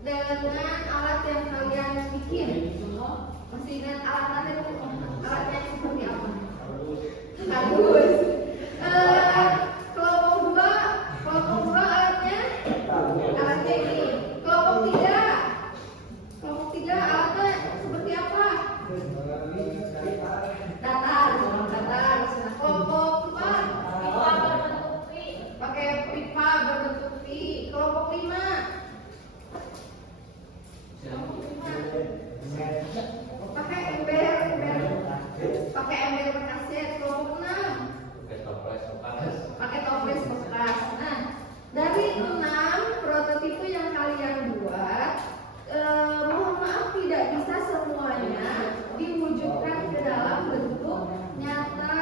dengan alat yang kalian bikin. Masih ingat alat-alatnya? Alatnya seperti apa? Kardus. Kelompok dua alatnya ini. Kelompok tiga alatnya seperti apa? Datar. Nah, kelompok empat pakai pipa berbentuk V. Kelompok lima pakai ember berkaset. Kelompok enam pakai toples bekas. Nah, dari 6 prototipe yang kalian buat, mohon maaf tidak bisa semuanya diwujudkan ke dalam bentuk nyata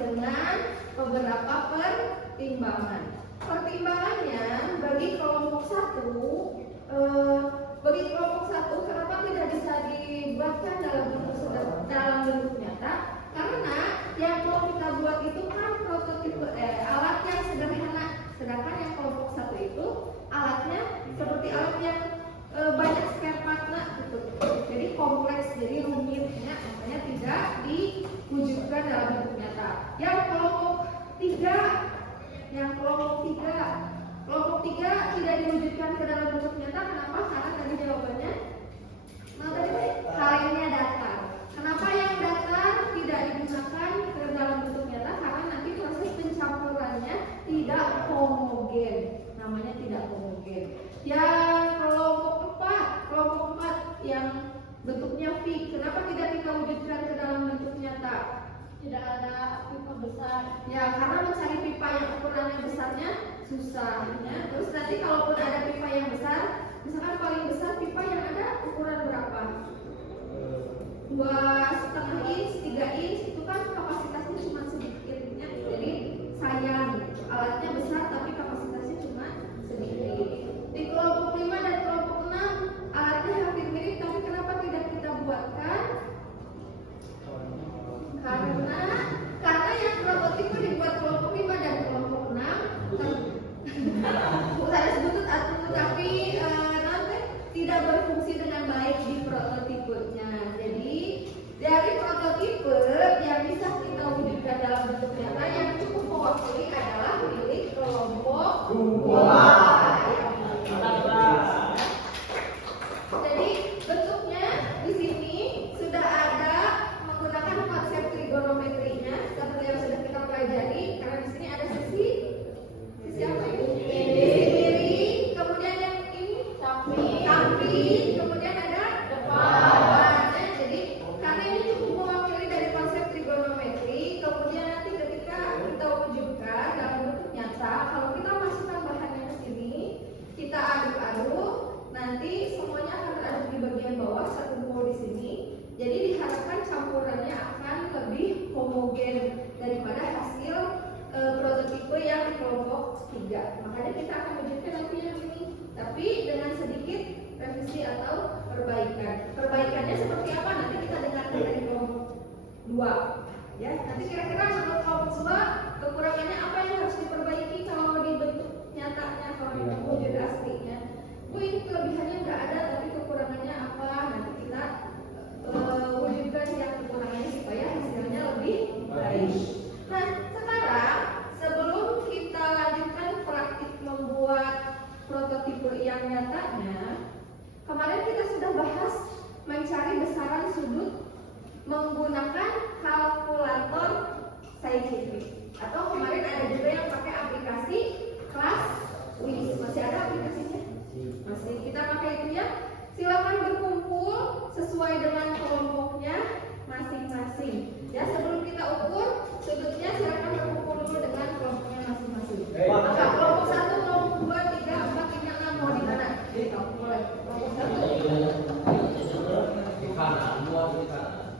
dengan beberapa pertimbangan. Pertimbangannya bagi kelompok satu, kenapa tidak bisa dibuatkan dalam bentuk nyata? Karena yang mau kita buat itu kan prototipe alat yang sederhana, sedangkan yang kelompok satu itu alatnya seperti alat yang banyak spare partnya gitu. Jadi kompleks, jadi rumitnya, makanya tidak diwujudkan dalam bentuk nyata. Yang kelompok tiga tidak diwujudkan ke dalam bentuk nyata. Kenapa? Karena tadi jawabannya kainnya datar. Kenapa yang datar tidak digunakan ke dalam bentuk nyata? Karena nanti proses pencampurannya tidak homogen, namanya tidak homogen. Yang kelompok empat yang bentuknya V, kenapa tidak kita wujudkan ke dalam bentuk nyata? Tidak ada pipa besar. Ya, karena mencari pipa yang ukurannya besarnya susah. Ya. Terus nanti kalaupun ada pipa yang besar, misalkan paling besar pipa yang ada ukuran berapa? 2,5 inch, 3 inch, itu kan kapasitasnya cuma sedikitnya. Jadi sayang, alatnya besar tapi kapasitasnya cuma sedikit. Di kelompok 5 dan kelompok 6 alatnya hampir mirip, tapi kenapa tidak kita buatkan? Karena yang prototipe dibuat kelompok 5 dan kelompok 6 bukan sebutut atau tapi nanti tidak berfungsi dengan baik di prototipenya. Jadi dari prototipe yang bisa kita wujudkan dalam bentuk nyata yang cukup mewakili adalah milik kelompok 2. Jadi bentuknya di sini sudah ada menggunakan konsep trigonometrinya seperti yang sudah kita pelajari. Karena di sini ada sisi apa ini? Sisi kiri, kemudian yang ini samping, kemudian ada depan. Jadi karena ini cukup mewakili dari konsep trigonometri, kemudian nanti ketika kita wujudkan dalam bentuk nyata, kalau kita masukkan bahannya ke sini, kita aduk-aduk, nanti semuanya akan teraduk di bagian bawah, terkumpul di sini. Jadi diharapkan campurannya akan lebih homogen daripada hasil prototipe yang di kelompok 3. Makanya kita akan wujudkan nanti yang ini, tapi dengan sedikit revisi atau perbaikan. Perbaikannya seperti apa? Nanti kita dengarkan dari kelompok 2. Ya, nanti kira-kira menurut kelompok 2 kekurangannya apa yang harus diperbaiki kalau di bentuk nyatanya, kalau di wujud aslinya. Bu, ini kelebihannya nggak ada, tapi kekurangannya apa? Nanti kita wujudkan yang kekurangannya supaya hasilnya lebih baik. Nah, sekarang sebelum kita lanjutkan praktik membuat prototipe yang nyatanya, kemarin kita sudah bahas mencari besaran sudut menggunakan kalkulator saintifik. Atau kemarin ada juga yang pakai aplikasi ClassWiz. Masih ada aplikasinya? Masih. Kita pakai itu ya. Silakan berkumpul sesuai dengan kelompoknya masing-masing. Ya, sebelum kita ukur sudutnya, silakan berkumpul dulu dengan kelompoknya masing-masing. Maka kelompok 1, kelompok 2, 3, 4, 5, 6 mau di mana? Mulai. Kelompok 1. Di kanan, dua di kanan.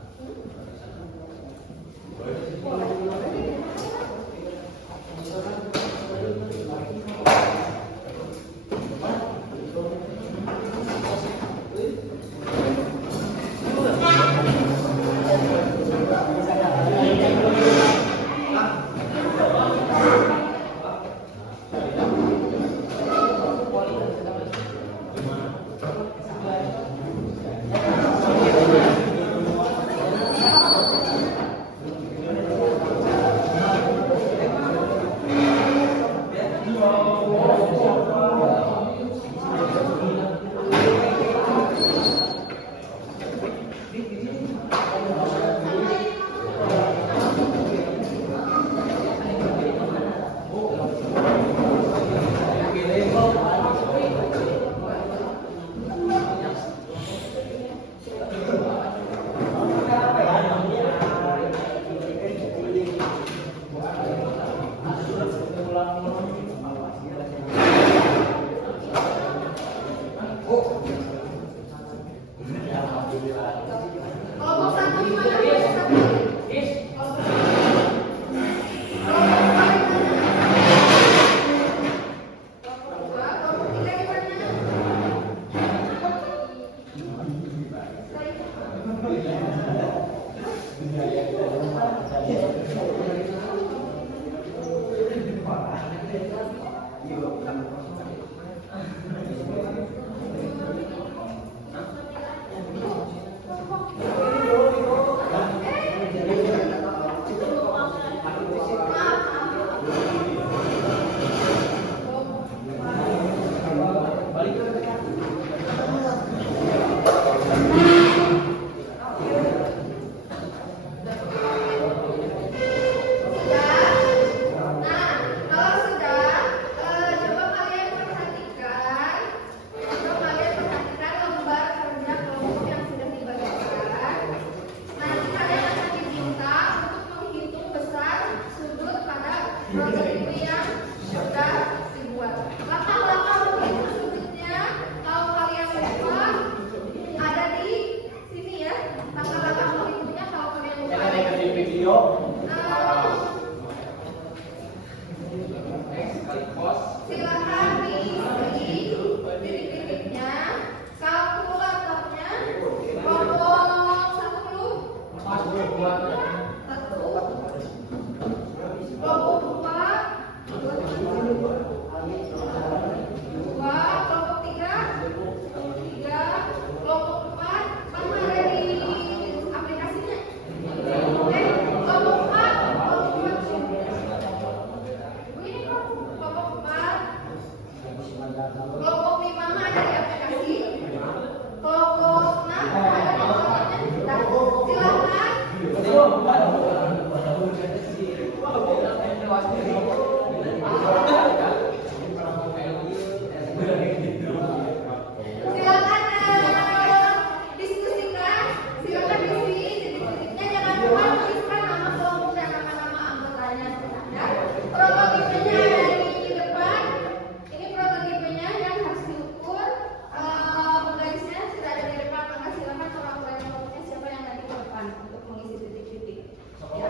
Kelompok 5 ada di aplikasi. Kelompok 6 ada di kontennya. Nah, silakan. Diskusikan, silakan isi titik-titiknya, jangan lupa tuliskan nama kelompok dan nama-nama anggotanya. Ya. Prototipenya ada di depan. Ini prototipenya yang harus diukur. Penggarisnya sudah ada di depan. Maka silakan orang-orang kelompoknya siapa yang ada di depan untuk mengisi titik-titik. Ya.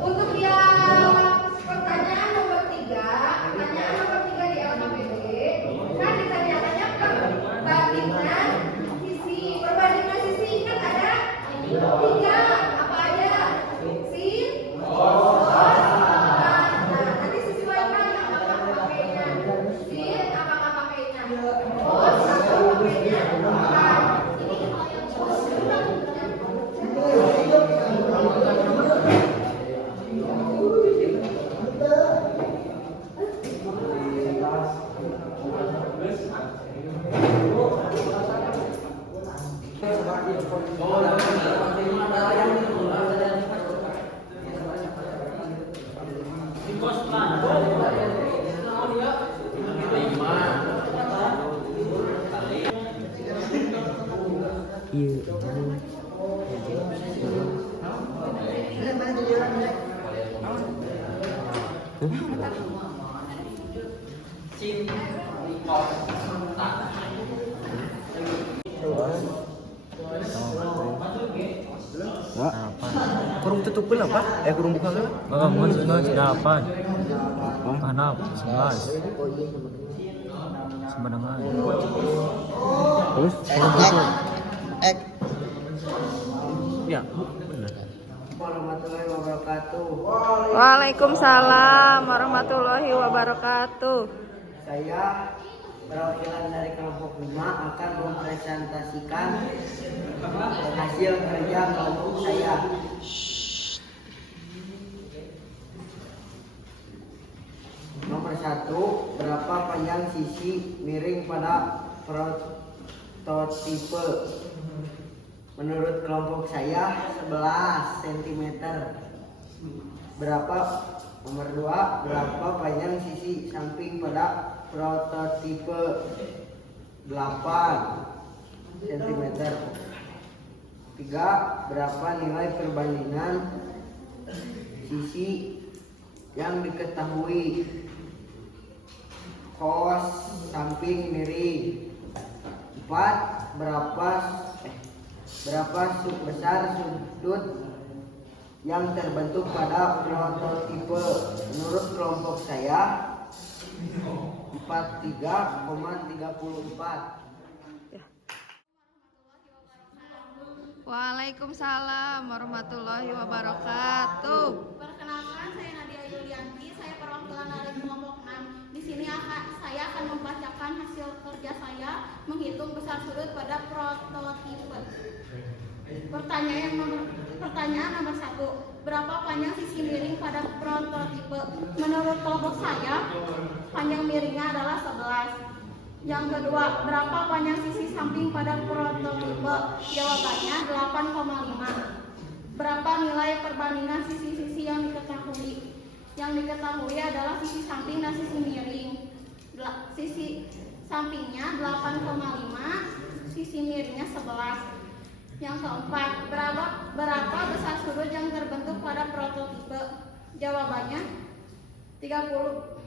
Untuk yang pertanyaan nomor 3 di LKPD kan ditanyakannya perbandingan sisi kan ada 3 apa aja? Sin, cos, tan. Nah, nanti sesuaikan apakah pakainya sin, apakah pakainya cos, atau pakainya tan. Kurung tutup pula Pak? Kurung buka pula? Mas 8 Hanap 11 Sembarangan Terus? Ya, benar. Warahmatullahi wabarakatuh. Waalaikumsalam warahmatullahi wabarakatuh. Saya perwakilan dari kelompok 5 akan mempresentasikan hasil kerja kelompok saya. Nomor 1, berapa panjang sisi miring pada prototipe? Menurut kelompok saya 11 cm. Berapa nomor 2, berapa panjang sisi samping pada prototipe? 8 cm. 3, berapa nilai perbandingan sisi yang diketahui? Cos samping miring. 4, berapa besar sudut yang terbentuk pada prototipe? Menurut kelompok saya 43,34. Waalaikumsalam warahmatullahi wabarakatuh. Perkenalkan, saya Nadia Yulianti, saya perwakilan dari kelompok 6. Di sini saya akan membacakan hasil kerja saya menghitung besar sudut pada prototipe. Pertanyaan nomor 1. Berapa panjang sisi miring pada prototipe? Menurut kelompok saya, panjang miringnya adalah 11. Yang kedua, berapa panjang sisi samping pada prototipe? Jawabannya 8,5. Berapa nilai perbandingan sisi-sisi yang diketahui? Yang diketahui adalah sisi samping dan sisi miring. Sisi sampingnya 8,5, sisi miringnya 11. Yang keempat, berapa besar sudut yang terbentuk pada prototipe? Jawabannya 39,4.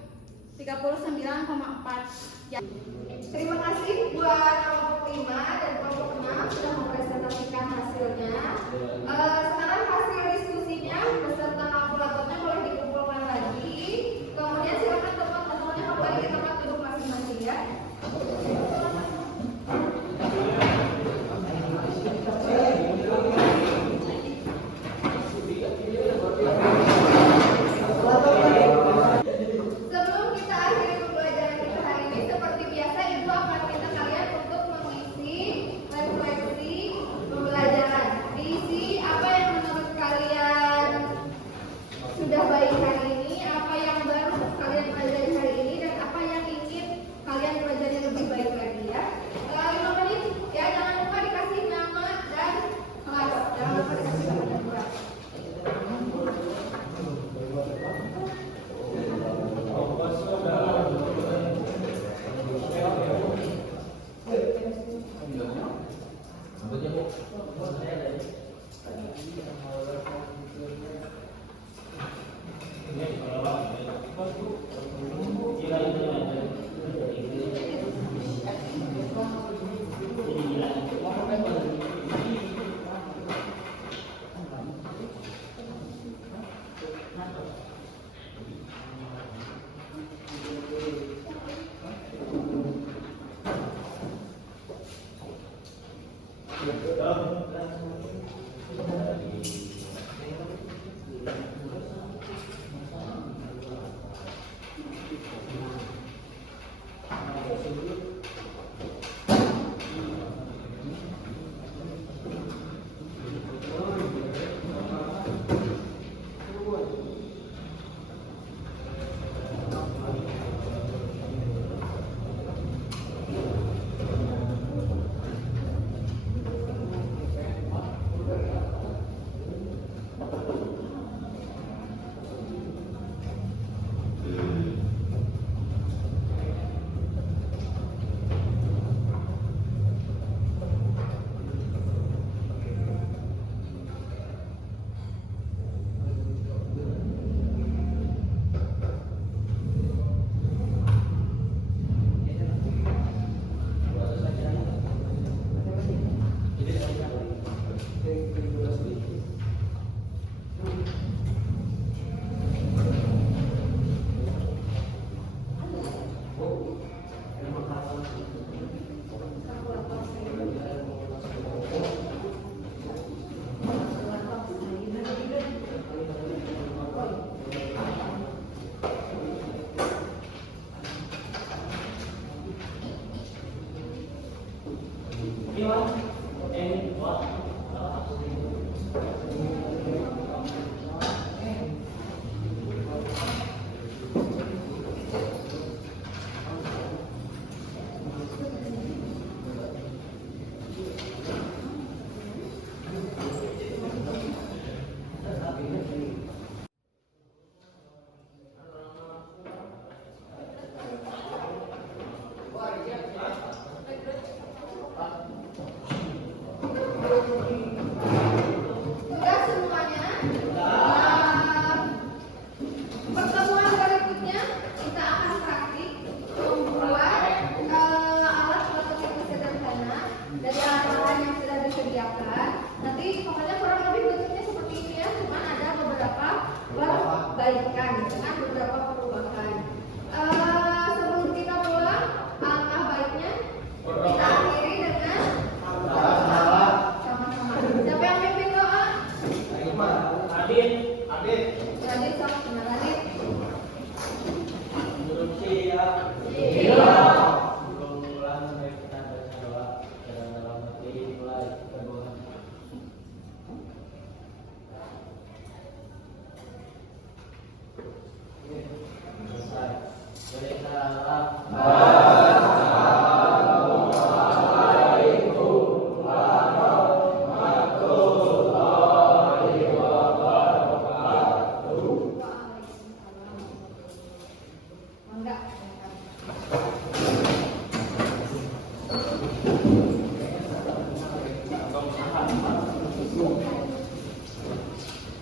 Terima kasih buat kelompok 5 dan kelompok 6 sudah mempresentasikan hasilnya. Sekarang hasil diskusinya beserta kalkulatornya boleh dikumpulkan lagi. Kemudian silakan teman-temannya kembali ke tempat duduk masing-masing ya. Sebelum kita akhiri pembelajaran kita hari ini, seperti biasa Ibu akan minta kalian untuk mengisi refleksi pembelajaran. Diisi apa yang perbaikan dengan beberapa perubahan. Sebelum kita pulang, alangkah baiknya kita akhiri dengan sama-sama. Siapa yang pimpin doa? Adit.